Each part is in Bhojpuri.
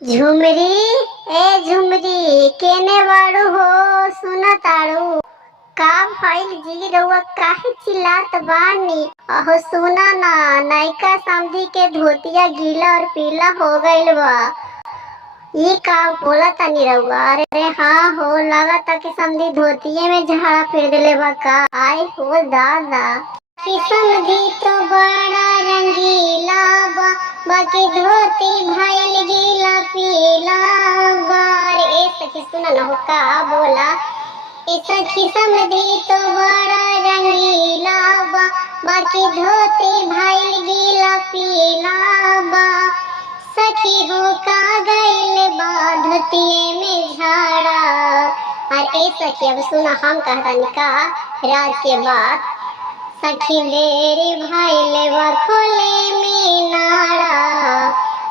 झुमरी ए झुमरी केने बाड़ू हो सुना ताड़ू। का भइल जी रउआ काहे चिल्लात बानी? अहो सुना ना, नैका समधी के धोतिया गीला और पीला हो गइल बा। ये का बोला तनी रउआ? अरे हाँ हो, लागता कि समधी धोतिये में झाड़ा फिर देले बा का। आय हो दादा, कि समधी तो बड़ा रंगीला बा, बाकी धोती भइल गीला पीला बा। अरे ए सखी सुना ना हो, का बोला? ए सखी समधी तो बड़ा रंगीला बा, बाकी धोती भइल गीला पीला बा। सखी हो का गइल बा धोतिये में झाड़ा। अरे ए सखी अब सुना, हम कहतानी का राज के बात। सखी मेरे भाई बा खोले में नाड़ा,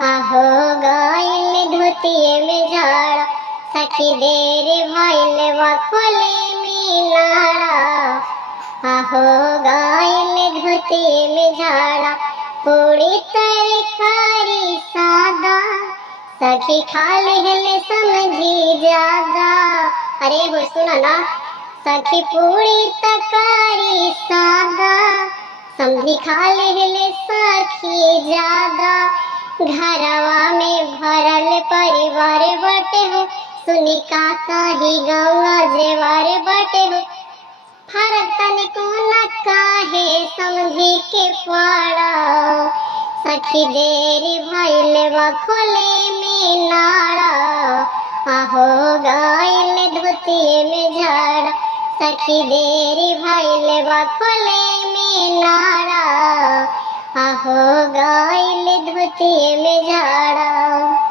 आहो गइल धोतिये में झाड़ा। सखी देरे भाई बा खोले में नाड़ा, आहो गइल धोतिये में झाड़ा। पूरी तरकारी सादा, सखी खा लेहले समझी ज्यादा। अरे हो सुना ना, सखी पूरी तरकारी सादा, समधी खा लेहले सखी ज्यादा। घरवा में भरल परिवार बटे हो, सुनी काका ही गौवा जेवार बटे हो। फरक तनिको न काहे समधी के पाड़ा। सखी देरी भइल बा खोले में नाड़ा, आहो गइल धोतिये में झाड़ा। सखी देरी भइल बा खोले में नाड़ा, आहो गइल धोतिये में झाड़ा।